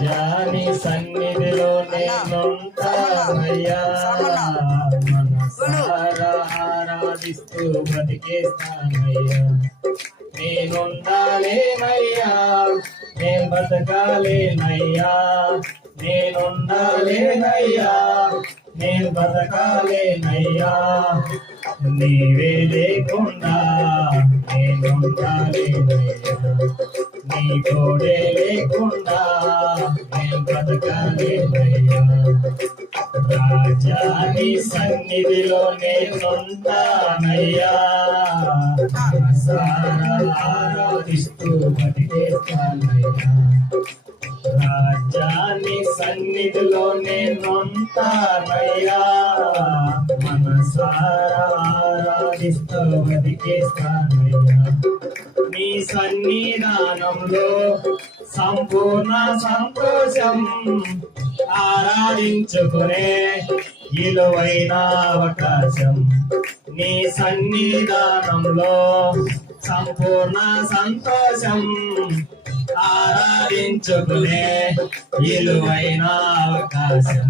రాజాని సన్నిధిలో నేనుంటానయ్యా, మనసారా ఆరాధిస్తూ బతికేస్తానయ్యా. నేనుండాలేనయ్యా, నేను బతకాలేనయ్యా, నేనుండాలేనయ్యా, నేను బతకాలేనయ్యా. నీవే లేకుండా నేనుండాలేనయ్యా, నీ తోడే లేకుండా నేను బతకాలేనయ్యా. రాజా నీ సన్నిధిలో నేనుంటానయ్యా, ఆరాధిస్తూ బతికేస్తానయ్యా. రాజా నీ సన్నిధిలో నేనుంటానయ్యా, మనసారా ఆరాధిస్తూ బతికేస్తానయ్యా. నీ సన్నిధానంలో సంపూర్ణ సంతోషం, ఆరాధించుకునే విలువైన అవకాశం. నీ సన్నిధానంలో సంపూర్ణ సంతోషం, ఆరాధించుకునే విలువైన అవకాశం.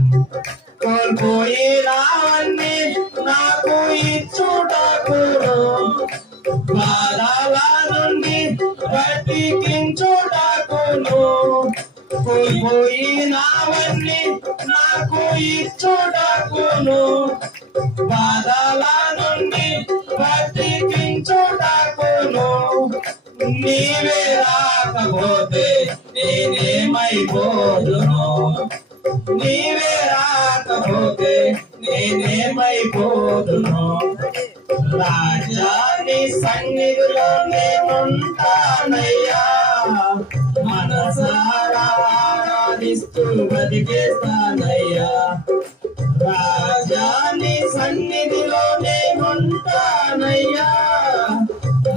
కోల్పోయినవన్నీ నాకు ఇచ్చుటకును, బాధల నుండి బ్రతికించుటకును. కోల్పోయినవన్నీ నాకు ఇచ్చుటకును, బాధల నుండి బ్రతికించుటకును. నీవే రాకపోతే నేనేమైపోదును, నీవే రాకపోతే నేనేమైపోదును. రాజా నీ సన్నిధిలో నేనుంటానయ్యా, మనసారా ఆరాధిస్తూ బతికేస్తానయ్యా. రాజా నీ సన్నిధిలో నేనుంటానయ్యా,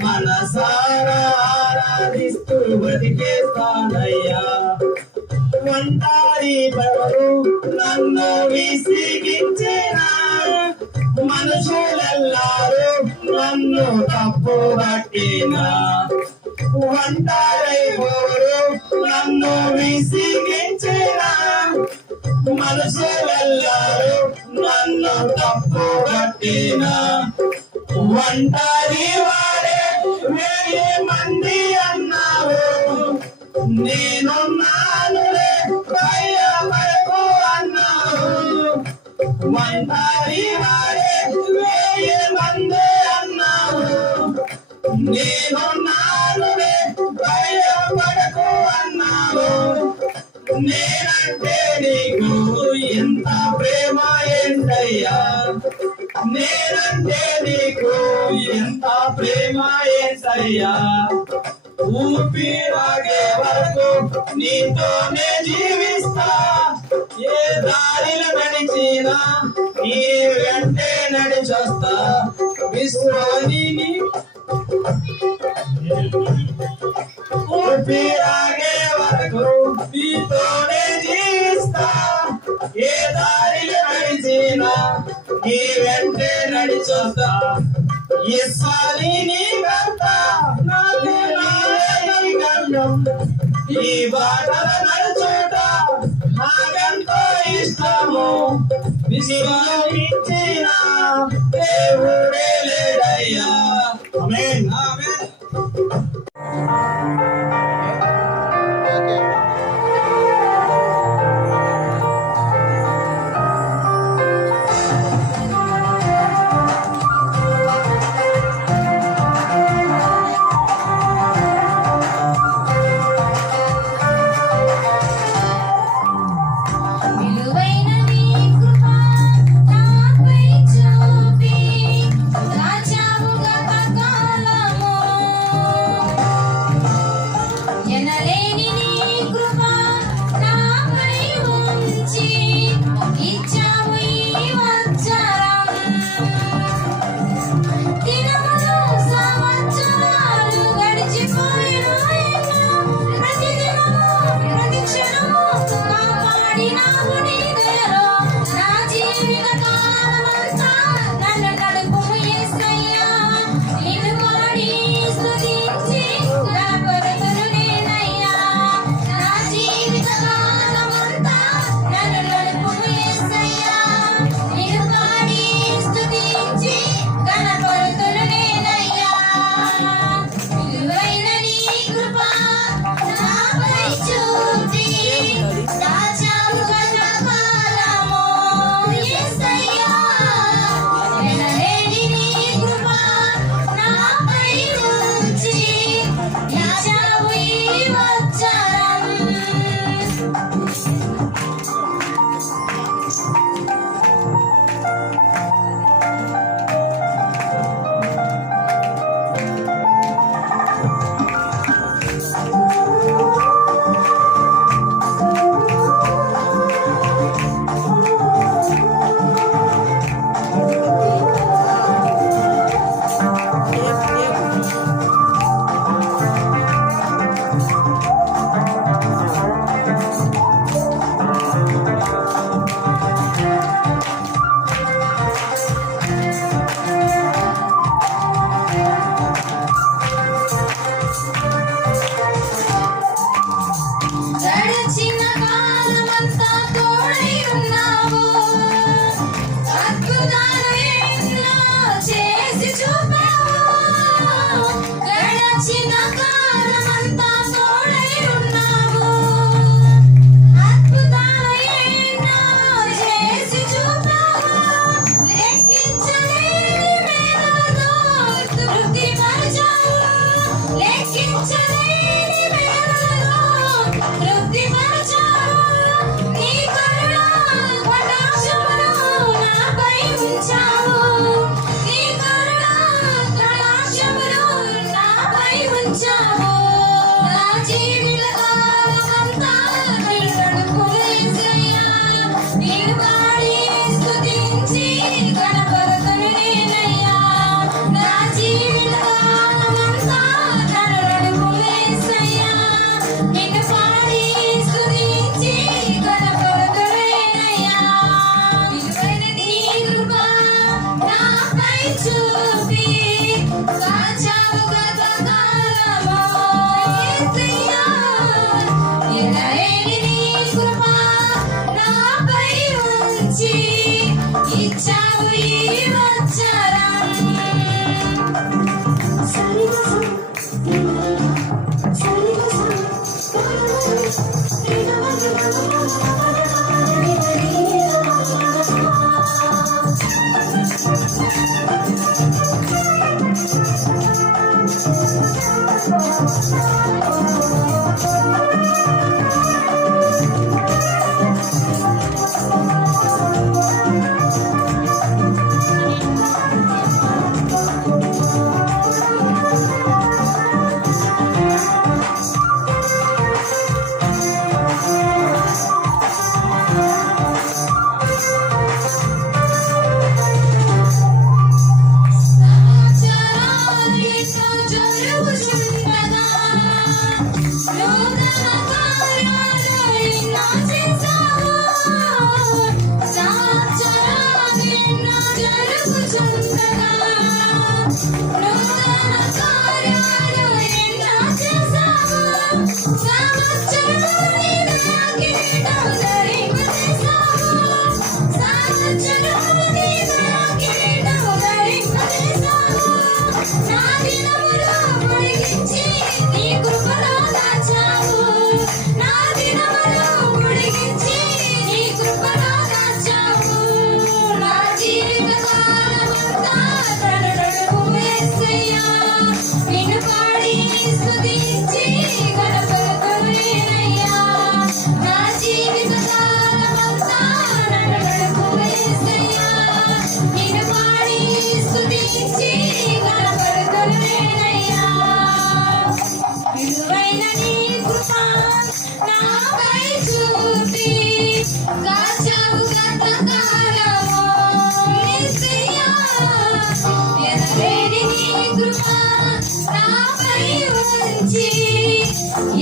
మనసారా ఆరాధిస్తూ బతికేస్తానయ్యా. ఒంటారి బరువు నన్ను విసిగించిన మనుషులెల్లారు నన్ను తప్పు పట్టిన, ఒంటారి బరువు నన్ను విసిగించిన మనుషులెల్లారు నన్ను తప్పు పట్టిన. ఒంటారి వాడే 1000 మంది అన్నావు, నేనున్నానులే భయపడకు అన్నావు. ఒంటారి వాడే 1000 మంది అన్నావు, నేనున్నానులే భయపడకు అన్నావు. నేనంటే నీకు ఎంత ప్రేమ ఏంటయ్యా, నేనంటే నీకు ఎంత ప్రేమ ఏంటయ్యా. ఊపిరాగే వరకు నీతోనే జీవిస్తా, ఏ దారిలో నడిచినా నీ వెంటే నడిచొస్తా. విశ్వాసిని ఊపిరాగే వరకు నీతోనే జీవిస్తా, ఏ దారిలో నడిచినా నీ వెంటే నడిచొస్తా. ఈశ్వరిని గంట నాకు నీవే గమ్యం, ఈ బాటల నడుచుట నాకెంతో ఇష్టము. విశ్వసించిన దేవుడే లేడయ్యా. ఆమేన్, ఆమేన్. రాజావుగా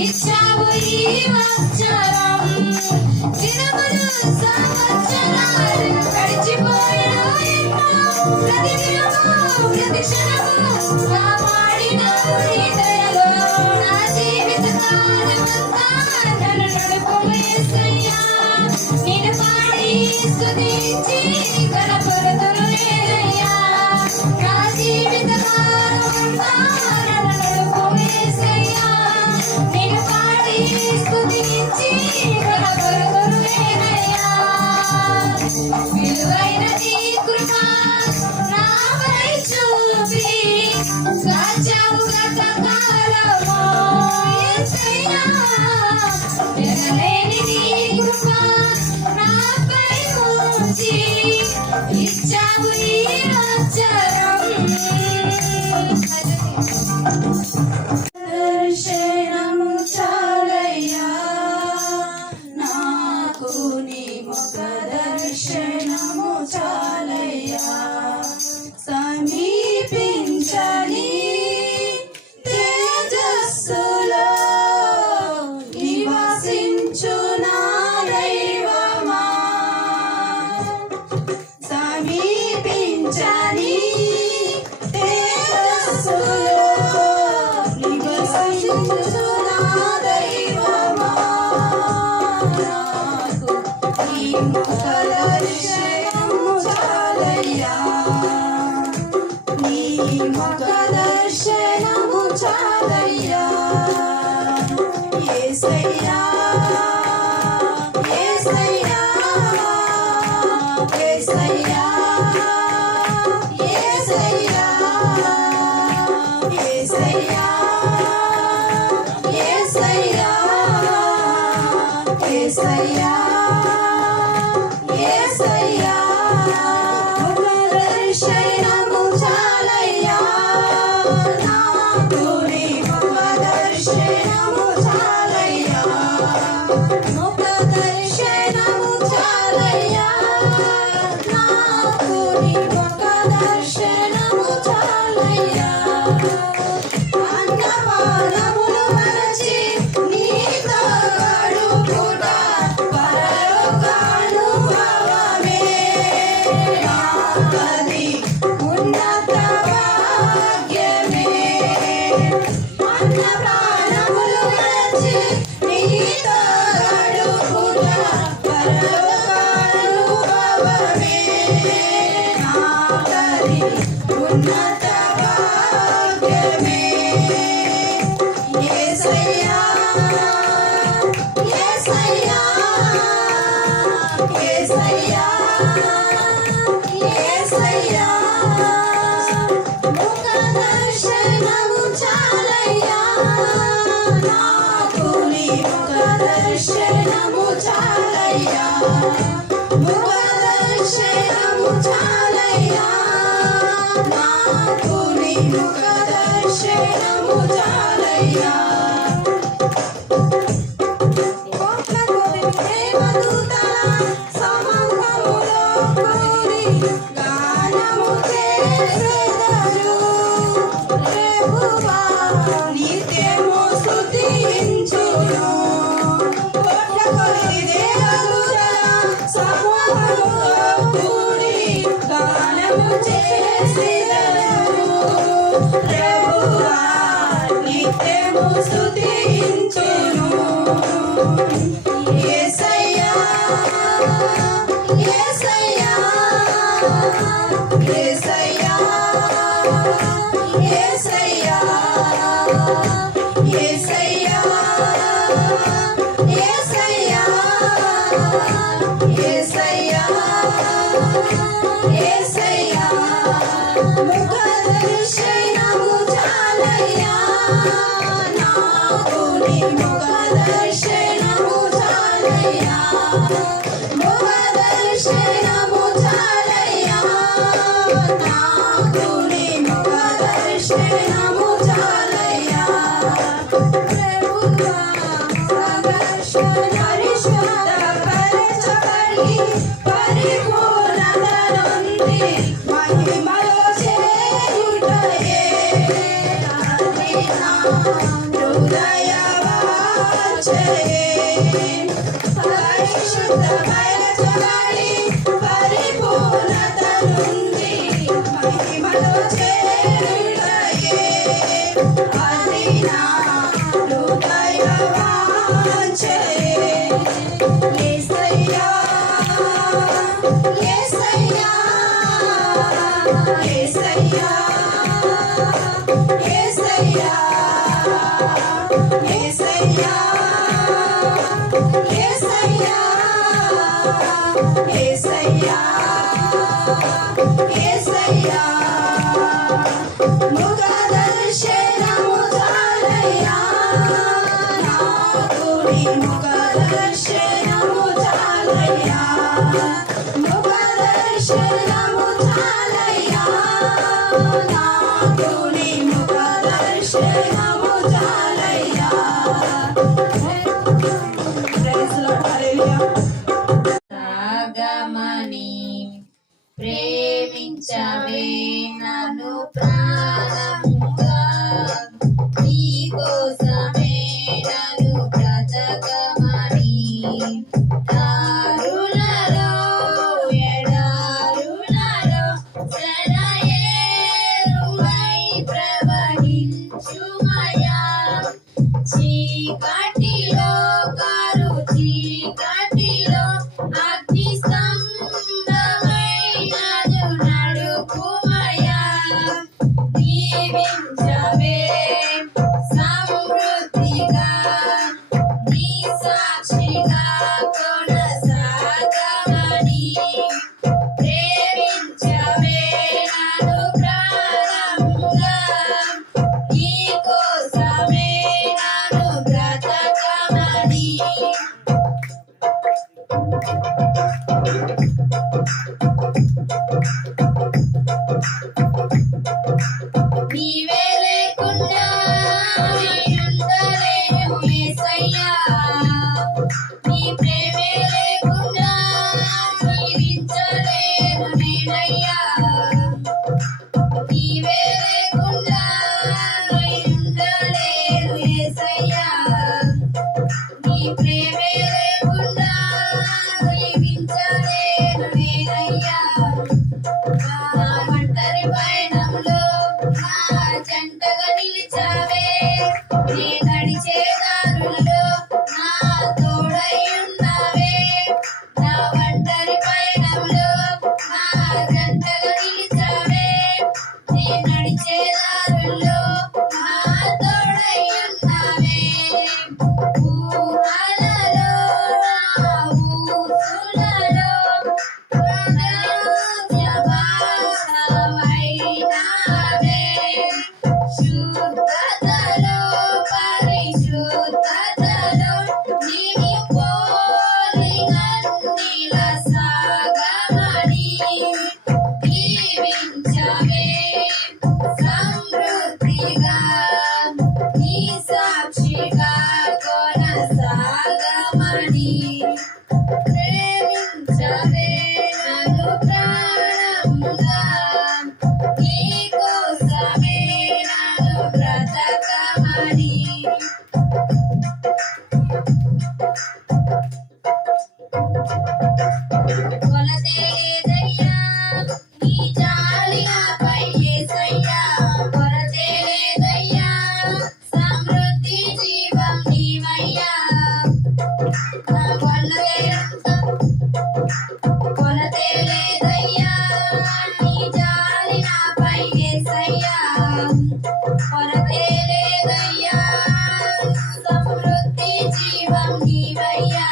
ఇచ్చావు ఈ వచ్చరం దినములు సంవత్సరాలు గడిచిపోయాను ప్రతి దినము ప్రతి క్షణము కాపాడినావు నీ దయలో నా జీవిత కాలమంతా నన్ను నడుపుము యేసయ్యా నిన్ను పాడి స్తుతించి గణపరుతును నేనయ్యా నా జీవిత కాలమంతా నన్ను నడుపుము యేసయ్యా నిన్ను పాడి స్తుతించి గణపరుతును నేనయ్యా విలువైన నీ కృప నాపై చూపి కాచావు గతకాలము యేసయ్యా ఎనలేని నీ కృప నాపై ఉంచి ఇచ్చావు ఈ అక్షరం దర్శనము చాలయ్యా నాకు నీ ముఖ దర్శనము చాలయ్యా సమీపించని తేజస్సులో నివసించు నా దైవమా సమీపించని తేజస్సులో నివసించు నా దైవమా నాకు నీ ముఖ దర్శనము చాలయ్యా నీ ముఖ దర్శనము చాలయ్యా యేసయ్యా యేసయ్యా యేసయ్యా యేసయ్యా యేసయ్యా యేసయ్యా యేసయ్యా యేసయ్యా ముఖ దర్శనము చాలయ్యా నాకు నీ ముఖ దర్శనము చాలయ్యా ముఖ దర్శనము చాలయ్యా నాకు నీ ముఖ దర్శనము చాలయ్యా అన్నపానములు మరచి నీతో గడుపుట పరలోకానుభవమే నాకది ఉన్నత భాగ్యమే అన్నపానములు మరచి నీతో గడుపుట పరలోకానుభవమే నాకది ఉన్నత భాగ్యమే యేసయ్యా యేసయ్యా దర్శనము చాలయ్యా ముఖ దర్శనము చాలయ్యా నాకు నీ ముఖ దర్శనము చాలయ్యా కోట్ల కోటి దేవదూతల సమూహములో కూడి గానము చేసెదరు ప్రభువా నిత్యము స్తుతించును కోట్ల కోటి దేవదూతల సమూహములో కూడి గానము చేసెదరు ప్రభువా నిత్యము స్తుతించును యేసయ్యా యేసయ్యా యేసయ్యా యేసయ్యా యేసయ్యా యేసయ్యా యేసయ్యా యేసయ్యా ముఖ దర్శనము చాలయ్యా నాకు నీ ముఖ దర్శనము చాలయ్యా ముఖ దర్శనము చాలయ్యా నాకు నీ ముఖ దర్శనము చాలయ్యా ప్రభువా పరిశుద్ధపరచబడి పరిపూర్ణత నొంది మహిమలో చేయుటయే అది నా హృదయ వాంఛయే పరిశుద్ధపరచబడి పరిపూర్ణత నొంది మహిమలో చేయుటయే అది నా హృదయ వాంఛయే యేసయ్యా యేసయ్యా యేసయ్యా యేసయ్యా యేసయ్యా యేసయ్యా యేసయ్యా యేసయ్యా ముఖ దర్శనము చాలయ్యా నాకు నీ ముఖ దర్శనము చాలయ్యా ముఖ దర్శనము చాలయ్యా నాకు నీ ముఖ దర్శనము చాలయ్యా ప్రైజ్ లార్డ్ హల్లెలూయా సాగమని ప్రేమించవే నన్ను ప్రాణముగా నీ కోసమే నన్ను బ్రతకమని దారులలో ఎడారులలో సెలయేరువై ప్రవహించుమయా చీకటిలో కారు చీకటిలో అగ్ని స్తంభమై నన్ను నడుపుమయా దీవించవే సమృద్ధిగా నీ సాక్షిగా కొనసాగమని ప్రేమించవే నన్ను ప్రాణముగా నీ కోసమే నన్ను బ్రతకమని నీవే లేకుండా నేనుండలేను యేసయ్యా నీ ప్రేమే లేకుండా జీవించలేను నేనయ్యా నీవే లేకుండా నేనుండలేను యేసయ్యా నీ ప్రేమే లేకుండా జీవించలేను నేనయ్యా నా ఒంటరి పయనంలో నా జంటగా నిలిచావే నీ నడిచే దారులలో నా తోడై ఉన్నావే నా ఒంటరి పయనంలో నా జంటగా నిలిచావే నీ నడిచే దారుల్లో నా తోడై ఉన్నావే ఊహలలో నా నా కొలవేరంత కొలతే లేదయ్యా నీ జాలి నాపై యేసయ్యా కొలతే లేదయ్యా సమృద్ధి జీవం నీవయ్యా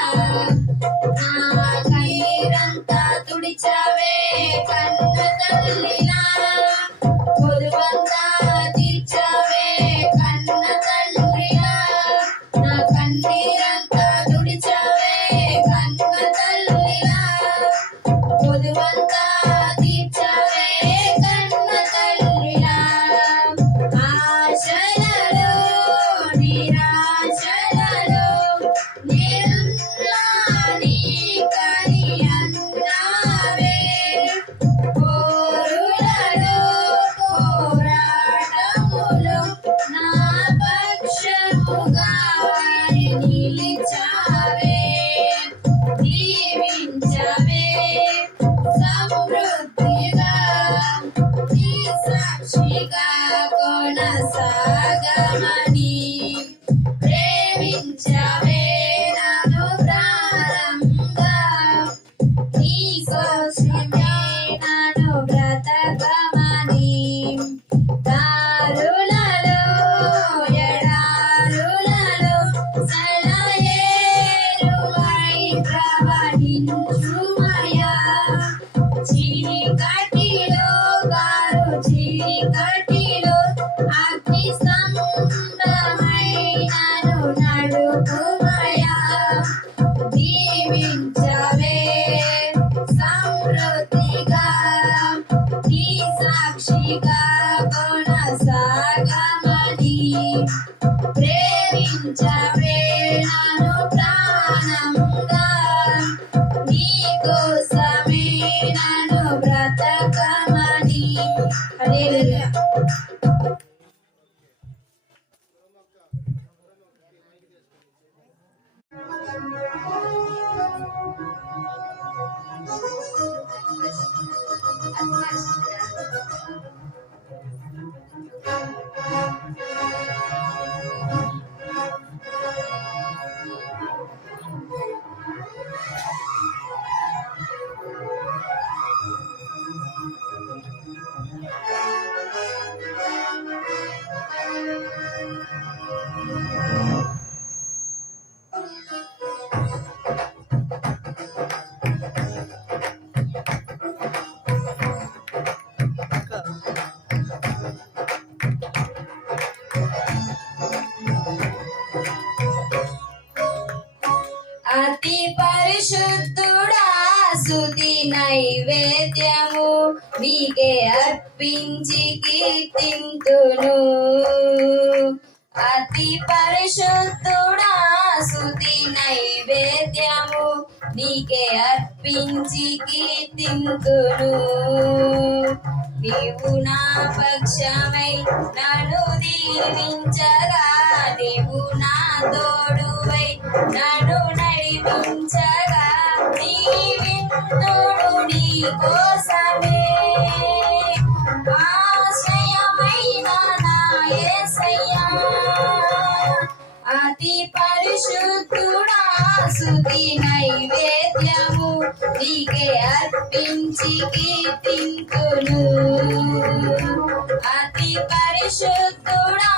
నా కన్నీరంతా తుడిచావే కన్న తల్లిలా పొదువంతా తీర్చావే కన్న తండ్రిలా నా కన్నీరంతా తుడిచావే కన్న తల్లిలా పొదువంతా తీర్చావే కన్న తల్లిలా ఆశలలో నిరాశలలో నేనున్నా నీకని అన్నావే పోరులలో పోరాటములో నా పక్షముగా నిలిచావే దీవించవే సమృద్ధిగా నీ సాక్షిగా కొనసాగమని ప్రేమించవే నన్ను ప్రారంగా నీ కోసమే నన్ను బ్రతకమని దారులలో ఎడారులలో సెలయేరువై ప్రవహించుమయా చీకటిలో గారు చీకటిలో అగ్ని స్తంభమై నన్ను నడుపుమయా దీవించవే సమృద్ధిగా నీ సాక్షిగా కొనసాగమని ప్రేమించవే నన్ను ప్రాణంగా నీ కోసమే నన్ను బ్రతకమని హల్లెలూయా. అతి పరిశుద్ధుడా స్తుతి నైవేద్యము నీకే అర్పించి కీర్తింతును అతి పరిశుద్ధుడా స్తుతి నైవేద్యము నీకే అర్పించి కీర్తింతును నీవు నా పక్షమై నన్ను దీవించగా నీవు నా తోడువై నన్ను నడిపించగా నీ విందుడు నీ కోసమే ఆశ్రయమైన నా యేసయ్యా అతి పరిశుద్ధుడా స్తుతి నైవేద్యము నీకే అర్పించి కీర్తింతును అతి పరిశుద్ధుడా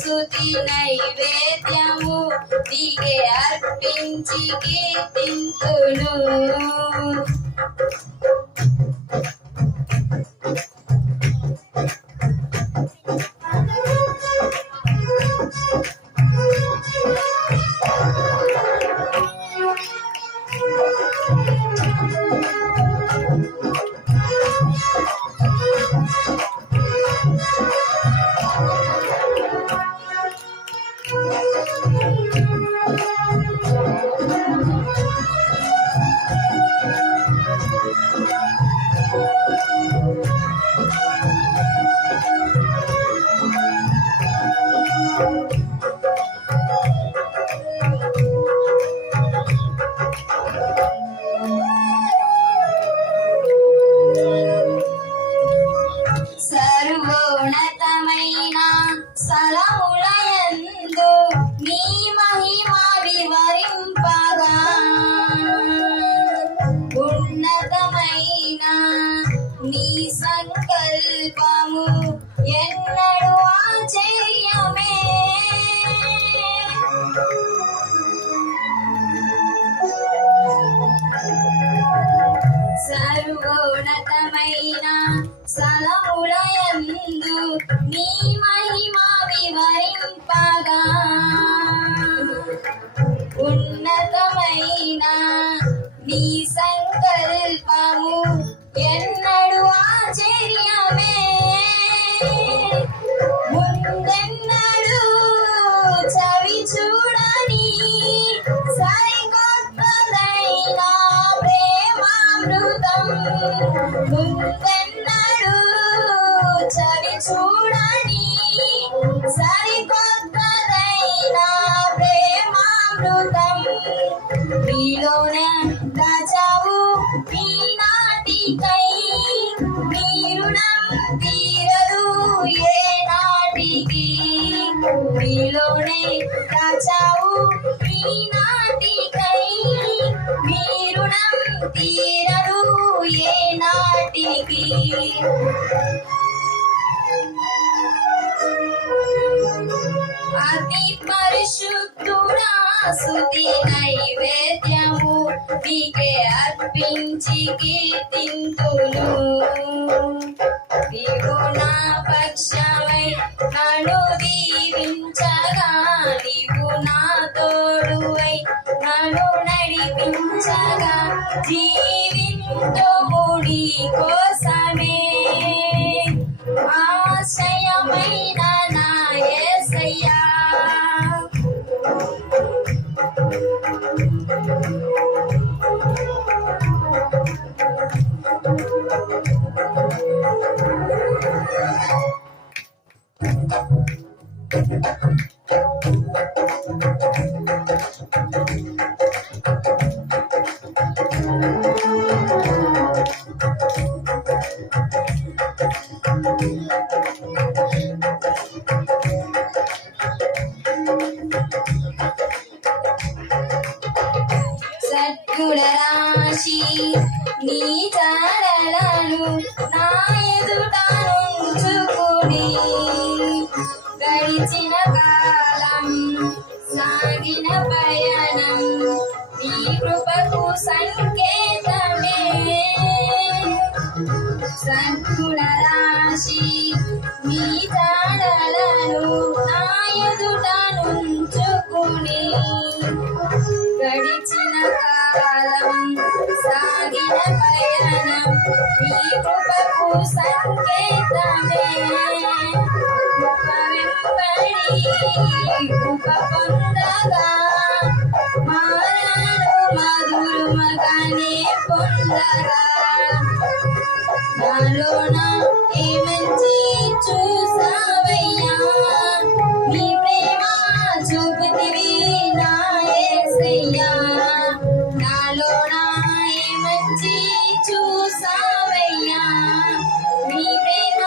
స్తుతి నైవేద్యము నీకే అర్పించి కీర్తింతును సంకల్పము ఎన్నడు ఆశ్చర్యమే. సర్వోన్నతమైన స్థలములయందు నీ మహిమ వివరింపగా ఉన్నతమైన నీ సంకల్పము ఎన్నడు ఆశ్చర్యమే. ముందెన్నడు చవి చూడని సరికొత్తదైన ప్రేమామృతం. ముందెన్నడు చవి చూడని సరికొత్తదైన ప్రేమామృతం. నీలోనే దాచావు ఈనాటికై, నీ రుణం తీరదు ఏ నాటికి. నీలోనే దాచావు ఈనాటికై, నీ రుణం తీరదు ఏ నాటికి. అతి పరిశుద్ధుడా స్తుతి నైవేద్యము నీకే అర్పించి కీర్తింతును. నీవు నా పక్షమై నన్ను దీవించగా, నీవు నా తోడువై నన్ను నడిపించగా, జీవింతుము నీ కోసమే. ఆశ్రయమైన నా యేసయ్యా, సద్గుణ రాశి నీ చారలను నా ఎదుట నుంచుకుని, గడిచిన కాలం సాగిన పయనం నీ కృపకు సంకేతమే. సద్గుణ రాశి నీ చారలను నా ఎదుట నుంచుకుని, గడిచిన కాలం సాగిన పయనం నీ కృపకు సంకేతమే. కృప వెంబడి కృప పొందగా, మారను మధురమగానే పొందగా, నాలోన ఏ మంచి చూసావయ్యా, నీ ప్రేమ చూపుతివి నా యేసయ్యా. నాలోన ఏ మంచి చూసావయ్యా, నీ ప్రేమ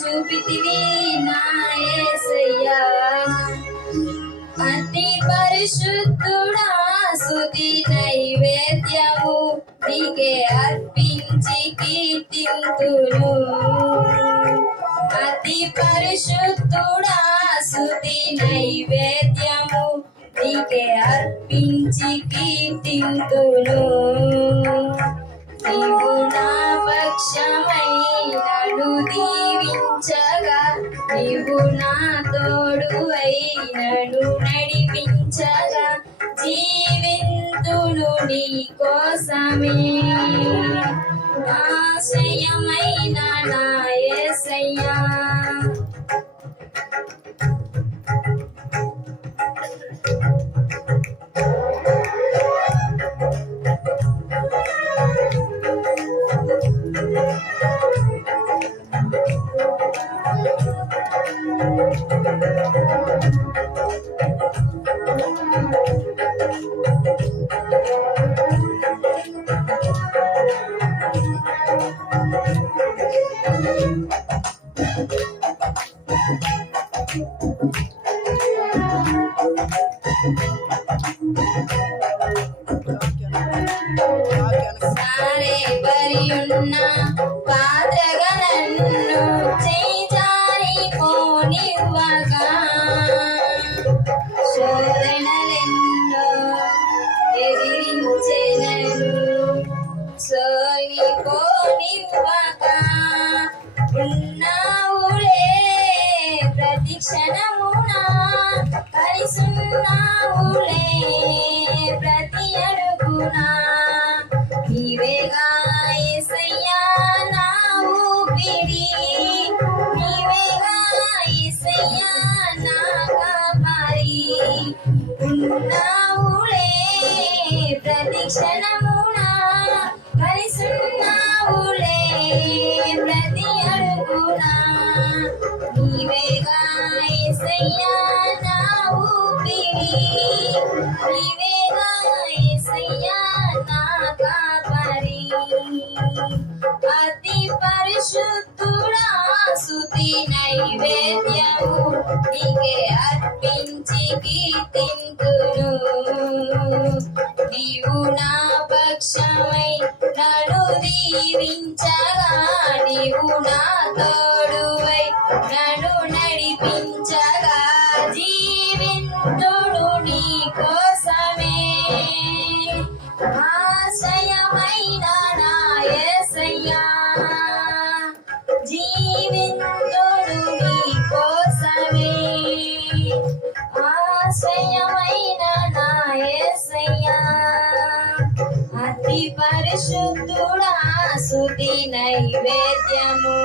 చూపుతివి నా యేసయ్యా. అతి పరిశుద్ధుడా స్తుతి నైవేద్యము నీకే అర్పించి కీర్తింతును. అతి పరిశుద్ధుడా స్తుతి నైవేద్యము నీకే అర్పించి కీర్తింతును. నీవు నా పక్షమై నన్ను దీవించగా, నీవు నా తోడువై నన్ను నడిపించగా, జీవింతును నీ కోసమే. ఆశ్రయమైన నా యేసయ్యా, అడుగునా నీవేగా యేసయ్యా నా ఊపిరి నీవేగా యేసయ్యా నా కాపరి ఉన్నావులే ప్రతి క్షణమునా కలిసున్నావులే ప్రతి అడుగునా నీవేగా యేసయ్యా నా ఊపిరి నీవేగా యేసయ్యా నా కాపరి అతి పరిశుద్ధుడా స్తుతి నైవేద్యము నీకే అర్పించి కీర్తింతును నీవు నా పక్షమై నన్ను దీవించగా నీవు నా తోడువై నన్ను నడిపించగా జీవింతుడు నీ కోసమే ఆశ్రయమైన నా యేసయ్యా జీవింతుడు నీ కోసమే ఆశ్రయమైన నా యేసయ్యా అతి పరిశుద్ధుడా స్తుతి నైవేద్యము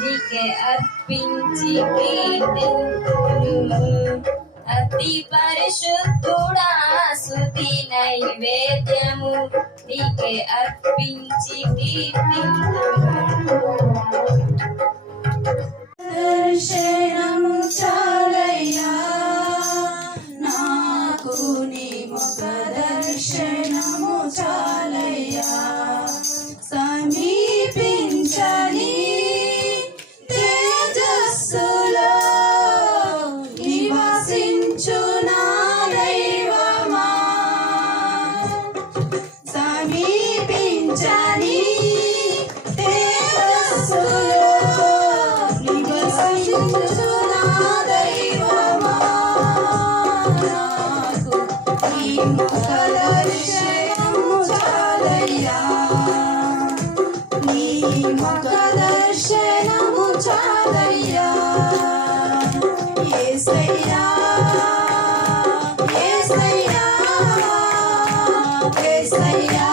నీకే అర్పించి కీర్తింతును అతి పరిశుద్ధుడా స్తుతి నైవేద్యము నీకే అర్పించి కీర్తింతును దర్శనము చాలయ్యా నాకు నీ ముఖ దర్శనము చాలయ్యా సమీపించని తేజస్సులో నివసించు నా దైవమా సమీపించని తేజస్సులో నివసించు నా దైవమా నాకు నీ ముఖ దర్శనము చాలయ్యా నీ ముఖ దర్శనము చాలయ్యా యేసయ్యా యేసయ్యా యేసయ్యా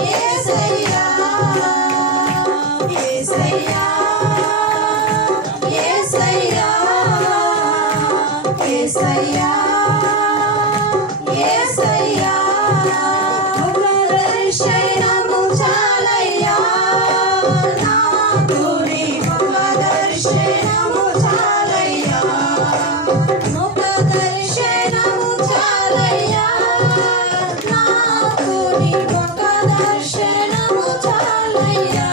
యేసయ్యా యేసయ్యా యేసయ్యా యేసయ్యా యేసయ్యా ముఖ దర్శనము చాలయ్యా నాకు నీ ముఖ దర్శనము చాలయ్యా ముఖ దర్శనము చాలయ్యా నాకు నీ ముఖ దర్శనము చాలయ్యా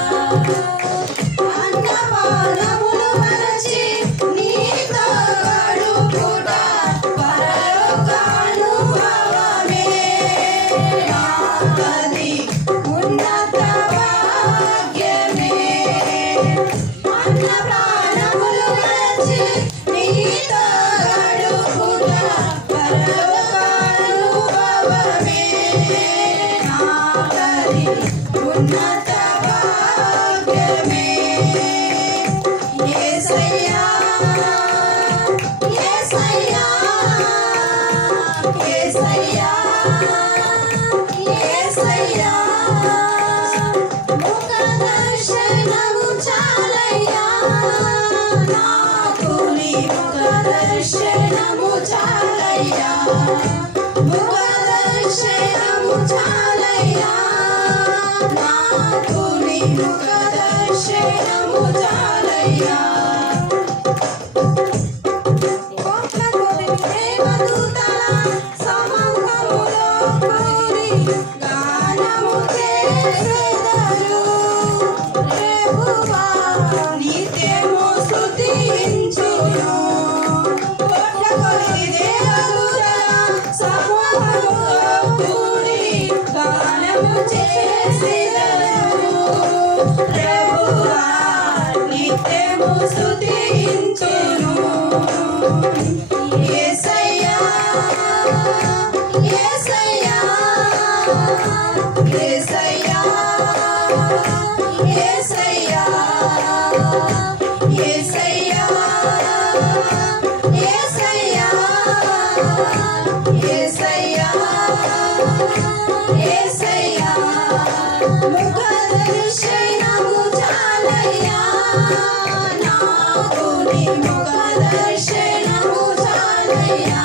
అన్నపానములు మరచి నీతో గడుపుట పరలోకానుభవమే నాకది ఉన్నత భాగ్యమే అన్నపానములు మరచి నీతో గడుపుట పరలోకానుభవమే నాకది ఉన్నత భాగ్యమే యేసయ్యా యేసయ్యా యేసయ్యా యేసయ్యా ముఖ దర్శనము చాలయ్యా నాకు నీ ముఖ దర్శనము చాలయ్యా ముఖ దర్శనము చాలయ్యా నాకు నీ ముఖ దర్శనము చాలయ్యా కోట్ల కోటి దేవదూతల సముఖములో కూడి గానము చేసెదరు ప్రభువా నిత్యము స్తుతించును కోట్ల కోటి దేవదూతల సముఖములో కూడి గానము చేసెదరు ప్రభువా నిత్యము స్తుతించును యేసయ్యా యేసయ్యా యేసయ్యా యేసయ్యా యేసయ్యా యేసయ్యా యేసయ్యా యేసయ్యా ముఖ దర్శనము చాలయ్యా నాకు నీ ముఖ దర్శనము చాలయ్యా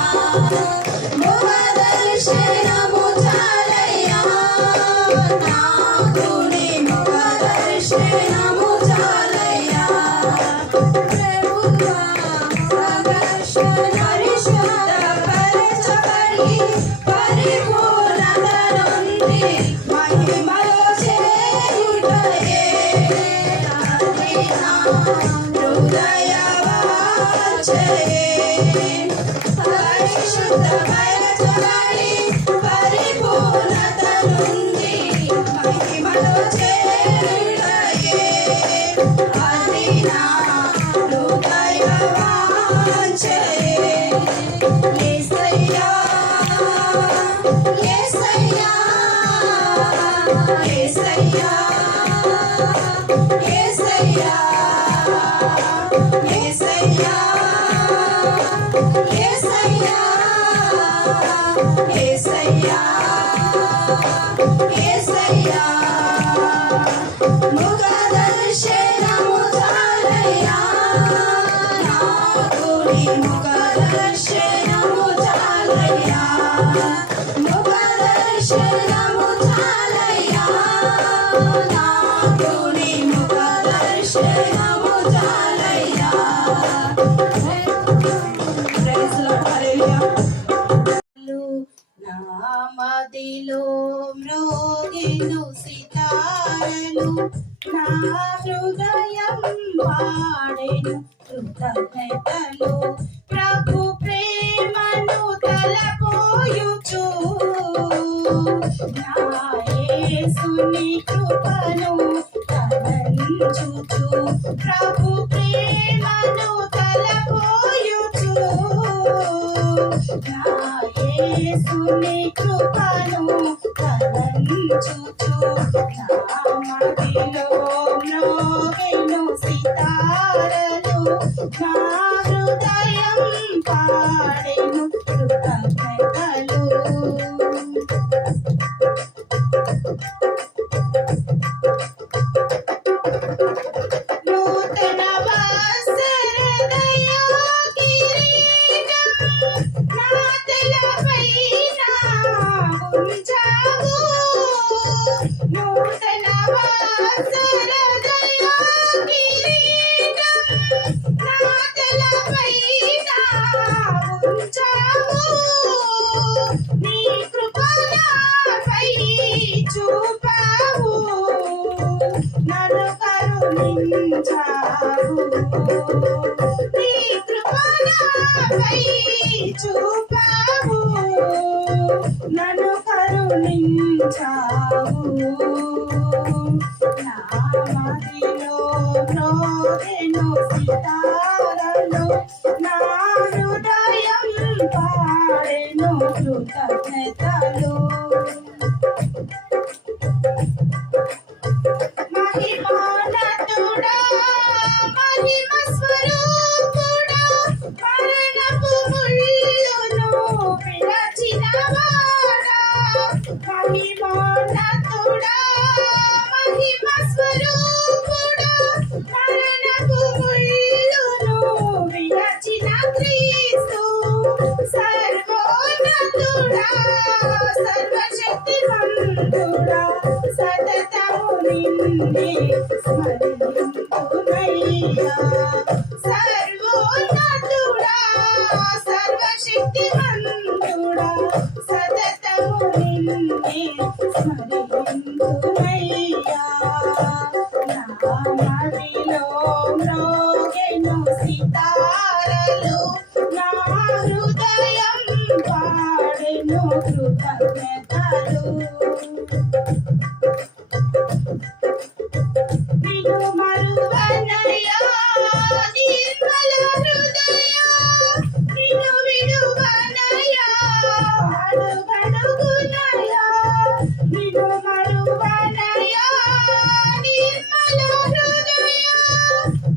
ముఖ దర్శనము చాలయ్యా నాకు నీ ముఖ దర్శనము చాలయ్యా ప్రభువా పరిశుద్ధపరచబడి పరిపూర్ణత నొంది మహిమలో చేయుటయే అది నా హృదయ వాంఛయే పరిశుద్ధపరచబడి పరిపూర్ణత నొంది మహిమలో చేయుటయే అది నా హృదయ వాంఛయే యేసయ్యా యేసయ్యా యేసయ్యా యేసయ్యా యేసయ్యా యేసయ్యా యేసయ్యా యేసయ్యా ముఖ దర్శనము చాలయ్యా నాకు నీ ముఖ దర్శనము చాలయ్యా ముఖ దర్శనము చాలయ్యా నాకు నీ ముఖ దర్శనము చాలయ్యా ప్రైజ్ లార్డ్ హల్లెలూయా నా మదిలో మ్రోగెను సితారలు నా హృదయం పాడెను కృతజ్ఞతలు ప్రభు ప్రేమను తలపోయుచు నా యేసుని కృపను తలంచుచు ప్రభు ప్రేమను తలపోయుచు నా యేసుని కృపను తలంచుచు నా మదిలో మ్రోగెను సితారలు నా హృదయం పాడెను కృతజ్ఞతలు నూతన వస్త్రదయా కిరీటం నా తలపైన ఉంచావు నూతన వస్త్రదయా కిరీటం నా తలపైన ఉంచావు నీ కృప నాపై చూపావు నన్ను కరుణించావు నీ కృప నాపై చూపావు నన్ను కరుణించావు నా మదిలో మ్రోగెను సితారలు నా హృదయం పాడెను కృతజ్ఞతలు మహిమానతుడా మహిమ స్వరూపుడా మరణపు ముళ్ళును విరచినవాడా మహిమానతుడా మహిమ స్వరూపుడా మరణపు ముళ్ళును విరచిన క్రీస్తు సర్వోన్నతుడా సర్వశక్తిమంతుడా సతతము నిన్నే స్మరింతునయ్యా సర్వోన్నతుడా సర్వశక్తిమంతుడా సతతము నిన్నే స్మరింతునయ్యా నా మదిలో మ్రోగెను సితారలు నా హృదయం పాడెను కృతజ్ఞతలు నిన్ను మరువనయ్యా నిర్మల హృదయా నిన్ను విడువనయ్యా అడుగడుగునయ్యా నిన్ను మరువనయ్యా నిర్మల హృదయా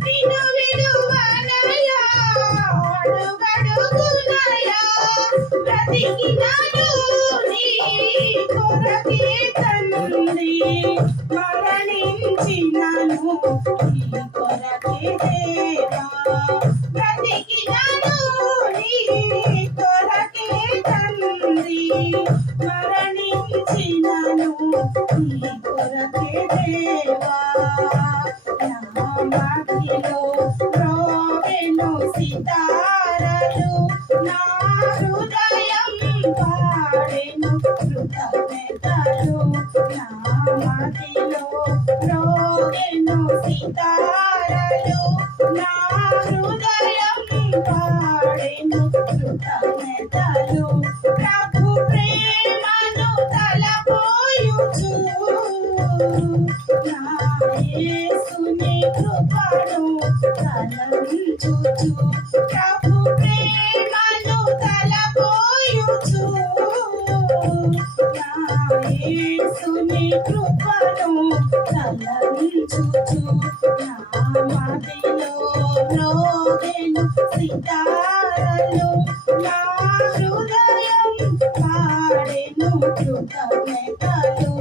నిన్ను విడువనయ్యా అడుగడుగునయ్యా బ్రతికినను నీ కొరకే తండ్రి మరణించినను నీ కొరకే దేవా బ్రతికినను నీ కొరకే తండ్రి మరణించినను నీ కొరకే దేవా నా మదిలో మ్రోగెను సితారలు నా హృదయం పాడెను కృతజ్ఞతలు నా మదిలో మ్రోగెను సితారలు నా హృదయం పాడెను కృతజ్ఞతలు ప్రభు ప్రేమను తలపోయుచు నా యేసుని కృపను తలంచుచు ప్రభు ప్రేమను తలపోయుచు నా యేసుని కృపను తలంచుచు నా మదిలో మ్రోగెను సితారలు నా హృదయం పాడెను కృతజ్ఞతలు